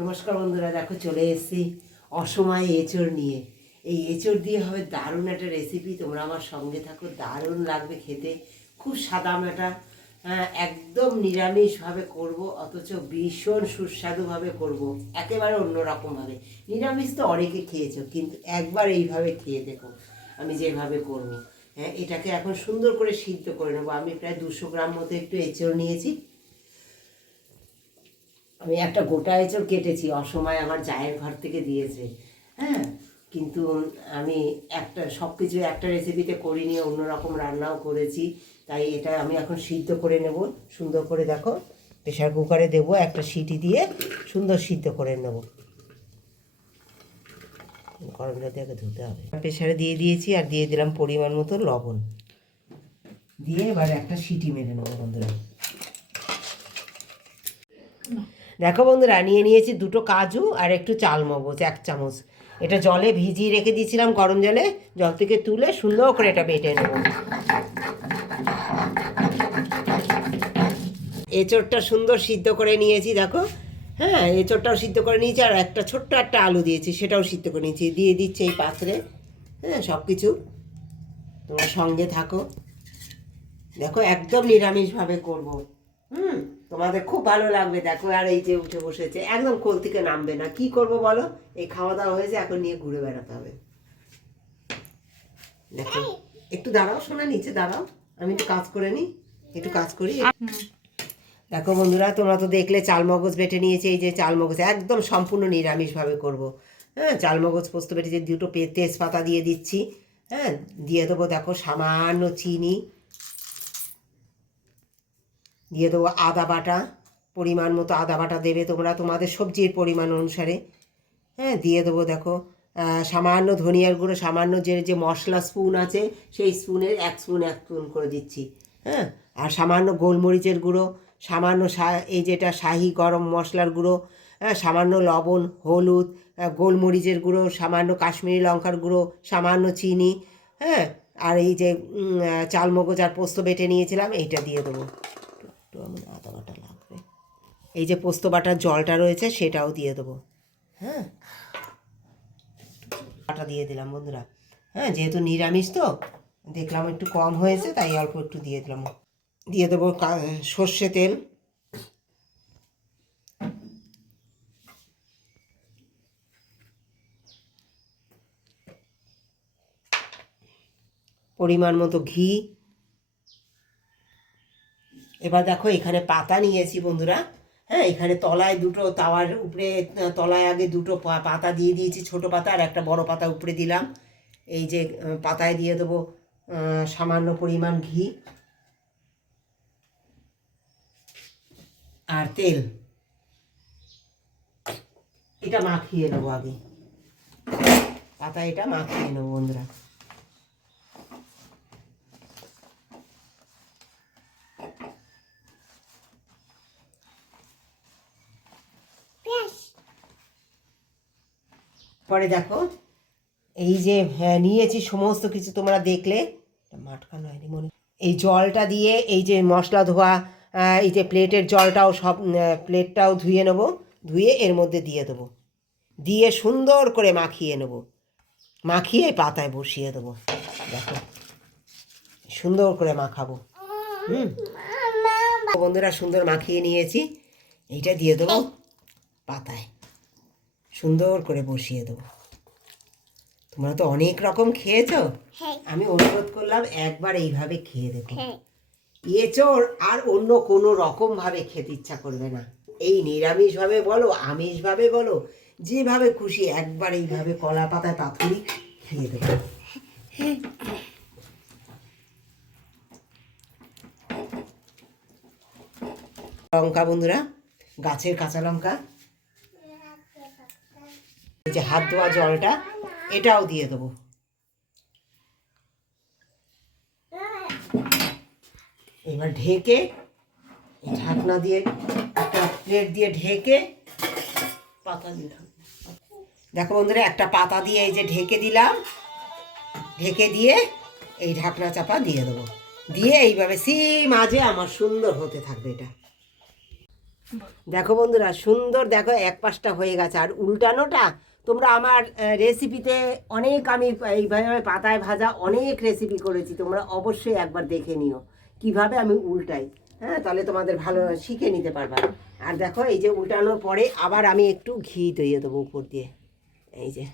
নমস্কার বন্ধুরা, দেখো চলে এসেছি অসময়ে এঁচড় নিয়ে। এই এঁচড় দিয়ে হবে দারুণ একটা রেসিপি। তোমরা আমার সঙ্গে থাকো, দারুণ লাগবে খেতে। খুব সাদামাটা, একদম নিরামিষভাবে করব, অথচ ভীষণ সুস্বাদুভাবে করব, একেবারে অন্যরকমভাবে। নিরামিষ তো অনেকে খেয়েছো, কিন্তু একবার এইভাবে খেয়ে দেখো আমি যেভাবে করব। হ্যাঁ, এটাকে এখন সুন্দর করে সিদ্ধ করে নেবো। আমি প্রায় 200 গ্রাম মতো একটু এঁচড় নিয়েছি। আমি একটা গোটা এঁচড় কেটেছি, অসময় আমার জায়ের ঘর থেকে দিয়েছে। হ্যাঁ, কিন্তু আমি সব কিছু একটা রেসিপিতে করিনি, অন্যরকম রান্নাও করেছি। তাই এটা আমি এখন সিদ্ধ করে নেব সুন্দর করে। দেখো, প্রেশার কুকারে দেবো, একটা সিটি দিয়ে সুন্দর সিদ্ধ করে নেব। গরম জল দিয়ে ধুতে হবে। প্রেশারে দিয়ে দিয়েছি, আর দিয়ে দিলাম পরিমাণ মতো লবণ দিয়ে এবার একটা সিটি মেরে নেবো বন্ধুরা। দেখো বন্ধুরা, নিয়েছি 2টো কাজু আর একটু চালমগজ 1 চামচ। এটা জলে ভিজিয়ে রেখে দিয়েছিলাম, গরম জলে। জল থেকে তুলে সুন্দর করে এটা বেটে নেব। এঁচড়টা সুন্দর সিদ্ধ করে নিয়েছি, দেখো। হ্যাঁ, এঁচড়টাও সিদ্ধ করে নিয়েছি, আর ছোট্ট একটা আলু দিয়েছি, সেটাও সিদ্ধ করে নিয়েছি। দিয়ে দিচ্ছি এই পাত্রে। হ্যাঁ, সব কিছু তোমার সঙ্গে থাকো। দেখো, একদম নিরামিষভাবে করব। তোমাদের খুব ভালো লাগবে। দেখো, আর এই যে উঠে বসেছে, একদম কোল থেকে নামবে না। কি করব বলো? এই খাওয়া দাওয়া হয়েছে, এখন নিয়ে ঘুরে বেড়াতে হবে। দেখো, একটু দাঁড়াও শোনা, নিচে দাঁড়াও, আমি একটু কাজ করে নিই, একটু কাজ করি। দেখো বন্ধুরা, তোমরা তো দেখলে চালমগজ বেটে নিয়েছে। এই যে চালমগজ একদম সম্পূর্ণ নিরামিষভাবে করব। হ্যাঁ, চালমগজ পোস্ত বেটেছে, 2টো তেজপাতা দিয়ে দিচ্ছি। হ্যাঁ, দিয়ে দেবো দেখো সামান্য চিনি, দিয়ে দেবো আদা বাটা, পরিমাণ মতো আদা বাটা দেবে তোমরা তোমাদের সবজির পরিমাণ অনুসারে। হ্যাঁ, দিয়ে দেবো দেখো সামান্য ধনিয়ার গুঁড়ো, সামান্য যে মশলা স্পুন আছে, সেই স্পুনের 1 স্পুন করে দিচ্ছি। হ্যাঁ, আর সামান্য গোলমরিচের গুঁড়ো, সামান্য এই যেটা শাহি গরম মশলার গুঁড়ো, হ্যাঁ, সামান্য লবণ, হলুদ, গোলমরিচের গুঁড়ো, সামান্য কাশ্মীরি লঙ্কার গুঁড়ো, সামান্য চিনি। হ্যাঁ, আর এই যে চালমগজ আর পোস্ত বেটে নিয়েছিলাম, এইটা দিয়ে দেবো। একটু আমার আদা বাটা লাগবে। এই যে পোস্ত বাটার জলটা রয়েছে, সেটাও দিয়ে দেবো। হ্যাঁ, বাটা দিয়ে দিলাম বন্ধুরা। হ্যাঁ, যেহেতু নিরামিষ তো দেখলাম একটু কম হয়েছে, তাই অল্প একটু দিয়ে দিলাম। দিয়ে দেবো সর্ষে তেল, পরিমাণ মতো ঘি। এবার দেখো, এখানে পাতা নিয়েছি বন্ধুরা। হ্যাঁ, এখানে তলায় 2টো, তাওয়ার উপরে তলায় আগে 2টো পাতা দিয়ে দিয়েছি, ছোটো পাতা, আর একটা বড় পাতা উপরে দিলাম। এই যে পাতায় দিয়ে দেবো সামান্য পরিমাণ ঘি আর তেল। এটা মাখিয়ে নেবো আগে, পাতা এটা মাখিয়ে নেবো বন্ধুরা। পরে দেখো, এই যে নিয়েছি সমস্ত কিছু, তোমরা দেখলে মাটকানো হয়নি মনে। এই জলটা দিয়ে এই যে মশলা ধোয়া, এই যে প্লেটের জলটাও সব, প্লেটটাও ধুয়ে নেবো, ধুয়ে এর মধ্যে দিয়ে দেবো, দিয়ে সুন্দর করে মাখিয়ে নেব। মাখিয়ে পাতায় বসিয়ে দেবো। দেখো, সুন্দর করে মাখাবো। বন্ধুরা, সুন্দর মাখিয়ে নিয়েছি, এইটা দিয়ে দেবো পাতায়, সুন্দর করে বসিয়ে দেবো। তোমরা তো অনেক রকম খেয়েছো, আমি অনুরোধ করলাম একবার এইভাবে খেয়ে দেখো। এঁচড় আর অন্য কোনো রকমভাবে খেতে ইচ্ছা করবে না। এই নিরামিষভাবে বলো, আমিষভাবে বলো, যেভাবে খুশি একবার এইভাবে কলা পাতায় পাতুরি খেয়ে দেবো। লঙ্কা বন্ধুরা, গাছের কাঁচা লঙ্কা, এই যে হাত ধোয়া জলটা, এটাও দিয়ে দেবো। এবার ঢেকে, ঢাকনা দিয়ে, একটা প্লেট দিয়ে ঢেকে পাতা দিলাম। দেখো বন্ধুরা, একটা পাতা দিয়ে এই যে ঢেকে দিলাম, ঢেকে দিয়ে এই ঢাকনা চাপা দিয়ে দেবো, দিয়ে এইভাবে সিম আজে আমার সুন্দর হতে থাকবে এটা। দেখো বন্ধুরা সুন্দর, দেখো এক পাশটা হয়ে গেছে। আর উল্টানোটা তোমরা আমার রেসিপিতে অনেক, আমি এইভাবে পাতায় ভাজা অনেক রেসিপি করেছি, তোমরা অবশ্যই একবার দেখে নিও কিভাবে আমি উল্টাই। হ্যাঁ, তাহলে তোমাদের ভালো শিখে নিতে পারবা। আর দেখো এই যে উল্টানোর পরে আবার আমি একটু ঘি দিয়ে দেবো উপর দিয়ে, এই যে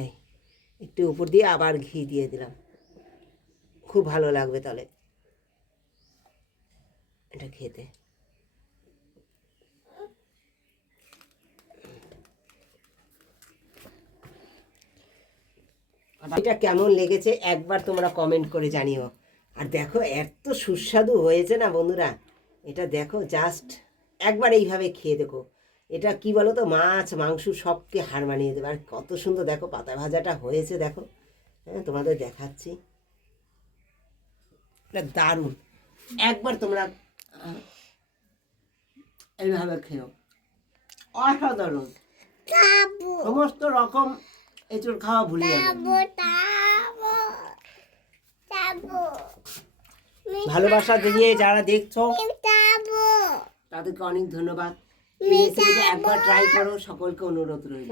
এই একটু উপর দিয়ে আবার ঘি দিয়ে দিলাম, খুব ভালো লাগবে তাহলে এটা খেতে। এটা কেমন লেগেছে একবার তোমরা কমেন্ট করে জানিও। আর দেখো এত সুস্বাদু হয়েছে না বন্ধুরা, এটা দেখো জাস্ট একবার এইভাবে খেয়ে দেখো। এটা কি বলো তো, মাছ মাংস সবকে হার মানিয়ে দেবে। আর কত সুন্দর দেখো পাতা ভাজাটা হয়েছে, দেখো। হ্যাঁ, তোমাদের দেখাচ্ছি, এটা দারুণ। একবার তোমরা এইভাবে খেও, অসাধারণ। সমস্ত রকম এঁচড় খাওয়া ভুলে যাবে। ভালোবাসা দিয়ে যারা দেখছো তাদেরকে অনেক ধন্যবাদ। এই রেসিপিটা একবার ট্রাই করো, সকলকে অনুরোধ রইল।